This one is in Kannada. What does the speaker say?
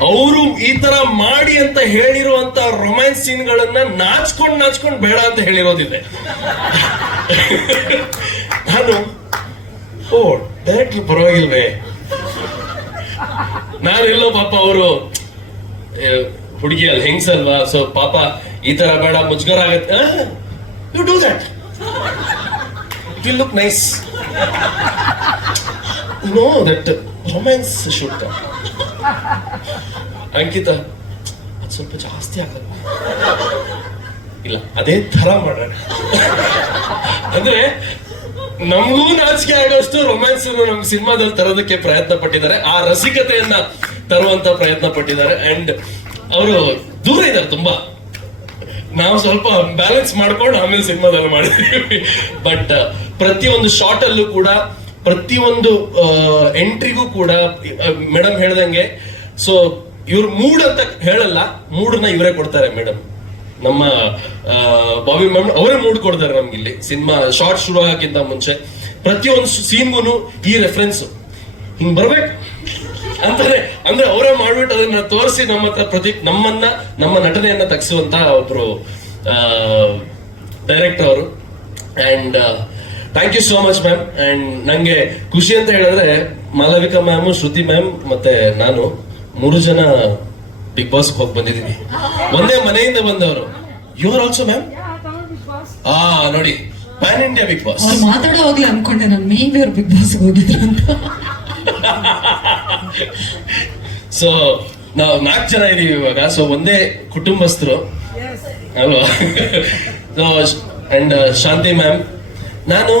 ಅವರು ಈ ತರ ಮಾಡಿ ಅಂತ ಹೇಳಿರುವಂತ ರೊಮ್ಯಾನ್ಸ್ ಸೀನ್ಗಳನ್ನ ನಾಚ್ಕೊಂಡ್ ನಾಚ್ಕೊಂಡ್ ಬೇಡ ಅಂತ ಹೇಳಿರೋದಿದೆ. ನಾನು, ಓ ಡೈರೆಕ್ಟರ್ ಪರವಾಗಿಲ್ವೇ. ನಾನೆಲ್ಲೋ ಪಾಪ ಅವರು ಹುಡುಗಿ ಅಲ್ಲಿ, ಹೆಂಗ್ಸಲ್ವಾ? ಸೊ ಪಾಪ ಈ ತರ ಬೇಡ, ಮುಜುಗರ ಆಗತ್ತೆ. You do that you look nice no that romance should Ankita ಅದು ಸ್ವಲ್ಪ ಜಾಸ್ತಿ ಆಗಲ್ಲ. ಇಲ್ಲ, ಅದೇ ಥರ ಮಾಡೋಣ. ಅಂದ್ರೆ ನಮಗೂ ನಾಚಿಕೆ ಆಗೋಷ್ಟು ರೊಮ್ಯಾನ್ಸ್ ನಮ್ ಸಿನಿಮಾದಲ್ಲಿ ತರೋದಕ್ಕೆ ಪ್ರಯತ್ನ ಪಟ್ಟಿದ್ದಾರೆ. ಆ ರಸಿಕತೆಯನ್ನ ತರುವಂತ ಪ್ರಯತ್ನ ಪಟ್ಟಿದ್ದಾರೆ. ಅಂಡ್ ಅವರು ದೂರ ಇದ್ದಾರೆ ತುಂಬಾ. ನಾವು ಸ್ವಲ್ಪ ಬ್ಯಾಲೆನ್ಸ್ ಮಾಡ್ಕೊಂಡು ಆಮೇಲೆ ಸಿನಿಮಾದಲ್ಲಿ ಮಾಡಿದ್ವಿ ಬಟ್ ಪ್ರತಿಯೊಂದು ಶಾರ್ಟ್ ಅಲ್ಲೂ ಕೂಡ ಪ್ರತಿಯೊಂದು ಎಂಟ್ರಿಗೂ ಕೂಡ ಮೇಡಮ್ ಹೇಳ್ದಂಗೆ ಸೊ ಇವ್ರ ಮೂಡ್ ಅಂತ ಹೇಳಲ್ಲ, ಮೂಡನ್ನ ಇವರೇ ಕೊಡ್ತಾರೆ ಮೇಡಮ್ ನಮ್ಮ ಬಾಬಿ ಮ್ಯಾಮ್ ಅವರೇ ಮೂಡ್ ಕೊಡ್ತಾರೆ ನಮ್ಗೆ ಇಲ್ಲಿ. ಸಿನಿಮಾ ಶಾರ್ಟ್ ಶುರು ಮುಂಚೆ. ಪ್ರತಿಯೊಂದು ಸೀನ್ಗೂ ಈ ರೆಫರೆನ್ಸ್ ಹಿಂಗ್ ಬರ್ಬೇಕು? ಅಂತಾರೆ ಅಂದ್ರೆ ಅವರೇ ಮಾಡ್ಬಿಟ್ಟು ಅದನ್ನ ತೋರಿಸಿ ನಮ್ಮ ಪ್ರತಿ, ನಮ್ಮನ್ನ, ನಮ್ಮ ನಟನೆಯನ್ನ ತಗ್ಸುವಂತ ಒಬ್ರು ಡೈರೆಕ್ಟರ್ ಅವರು. And thank you so much ma'am and ನಂಗೆ ಖುಷಿ ಅಂತ ಹೇಳಿದ್ರೆ ಮಾಲವಿಕಾ ಮ್ಯಾಮ್ ಶ್ರುತಿ ಮ್ಯಾಮ್ ಮತ್ತೆ ನಾನು ಮೂರು ಜನ ಬಿಗ್ ಬಾಸ್ ಹೋಗಿ ಬಂದಿದ್ದೀನಿ. ಒಂದೇ ಮನೆಯಿಂದ ಬಂದವರು. ಯು ಆರ್ ಆಲ್ಸೋ ಮ್ಯಾಮ್ ಆ ನೋಡಿ ಪ್ಯಾನ್ ಇಂಡಿಯಾ ಬಿಗ್ ಬಾಸ್ ಅವ್ರು ಮಾತಾಡೋವಾಗ್ಲೇ ಅನ್ಕೊಂಡೆ ನಾನು. ಮೇಬಿ ಅವ್ರು ಬಿಗ್ ಬಾಸ್ ಹೋಗಿದ್ರು ಅಂತ. ಸೊ ನಾವು ನಾಲ್ಕು ಜನ ಇದೀವಿ ಇವಾಗ. ಸೊ ಒಂದೇ ಕುಟುಂಬಸ್ಥರು. ಅಲ್ವಾ? ಸೊ ಅಂಡ್ ಶಾಂತಿ ಮ್ಯಾಮ್ ನಾನು